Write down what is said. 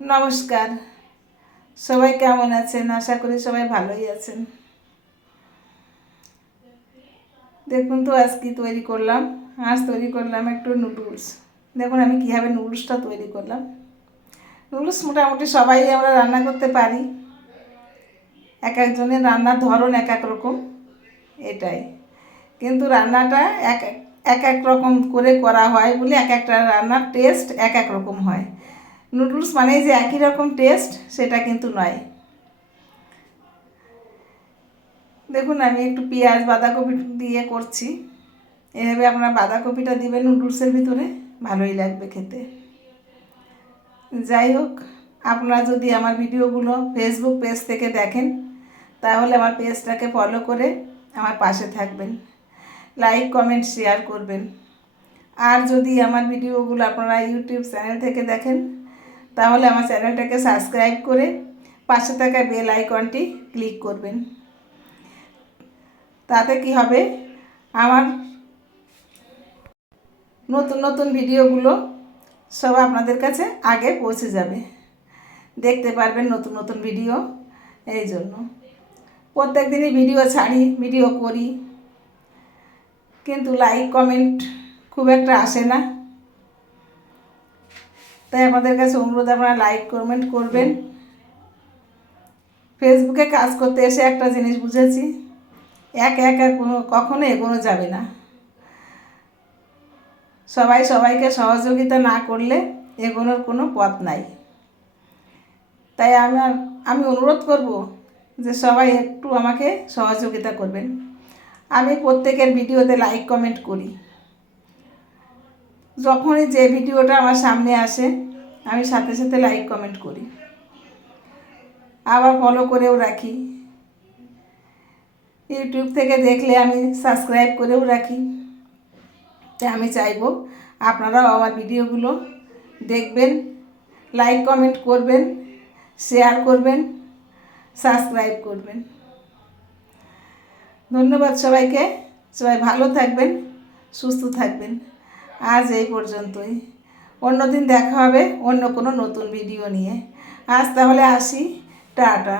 নমস্কার, সবাই কেমন আছেন? আশা করি সবাই ভালোই আছেন। দেখুন তো আজ কি তৈরি করলাম। আজ তৈরি করলাম একটু নুডলস। দেখুন আমি কীভাবে নুডলসটা তৈরি করলাম। নুডলস মোটামুটি সবাই আমরা রান্না করতে পারি, এক একজনের রান্নার ধরন এক এক রকম, এটাই। কিন্তু রান্নাটা এক এক এক রকম করে করা হয় বলে এক একটা রান্নার টেস্ট এক এক রকম হয়। নুডলস মানেই যে একই রকম টেস্ট সেটা কিন্তু নয়। দেখুন আমি একটু পেঁয়াজ বাঁধাকপি দিয়ে করছি। এভাবে আপনারা বাঁধাকপিটা দিবেন নুডলসের ভিতরে, ভালোই লাগবে খেতে। যাই হোক, আপনারা যদি আমার ভিডিওগুলো ফেসবুক পেজ থেকে দেখেন তাহলে আমার পেজটাকে ফলো করে আমার পাশে থাকবেন, লাইক কমেন্ট শেয়ার করবেন। আর যদি আমার ভিডিওগুলো আপনারা ইউটিউব চ্যানেল থেকে দেখেন তাহলে আমার চ্যানেলটাকে সাবস্ক্রাইব করে পাশে থাকা বেল আইকনটি ক্লিক করবেন। তাতে কি হবে, আমার নতুন নতুন ভিডিওগুলো সব আপনাদের কাছে আগে পৌঁছে যাবে, দেখতে পারবেন নতুন নতুন ভিডিও। এই জন্য প্রত্যেক দিনই ভিডিও ছাড়ি, ভিডিও করি, কিন্তু লাইক কমেন্ট খুব একটা আসে না। তাই আপনাদের কাছে অনুরোধ, আপনারা লাইক কমেন্ট করবেন। ফেসবুকে কাজ করতে এসে একটা জিনিস বুঝেছি, একা একা কখনো এগোনো যাবে না। সবাই সবাইকে সহযোগিতা না করলে এগোনোর কোনো পথ নাই। তাই আমি অনুরোধ করব যে সবাই একটু আমাকে সহযোগিতা করবেন। আমি প্রত্যেকের ভিডিওতে লাইক কমেন্ট করি। যখনই যে ভিডিওটা আমার সামনে আসে আমি সাথে সাথে লাইক কমেন্ট করি, আবার ফলো করেও রাখি। ইউটিউব থেকে দেখলে আমি সাবস্ক্রাইব করেও রাখি। তাই আমি চাইবো আপনারাও আমার ভিডিওগুলো দেখবেন, লাইক কমেন্ট করবেন, শেয়ার করবেন, সাবস্ক্রাইব করবেন। ধন্যবাদ সবাইকে। সবাই ভালো থাকবেন, সুস্থ থাকবেন। আজ এই পর্যন্তই। অন্য দিন দেখা হবে অন্য কোনো নতুন ভিডিও নিয়ে। আজ তাহলে আসি, টাটা।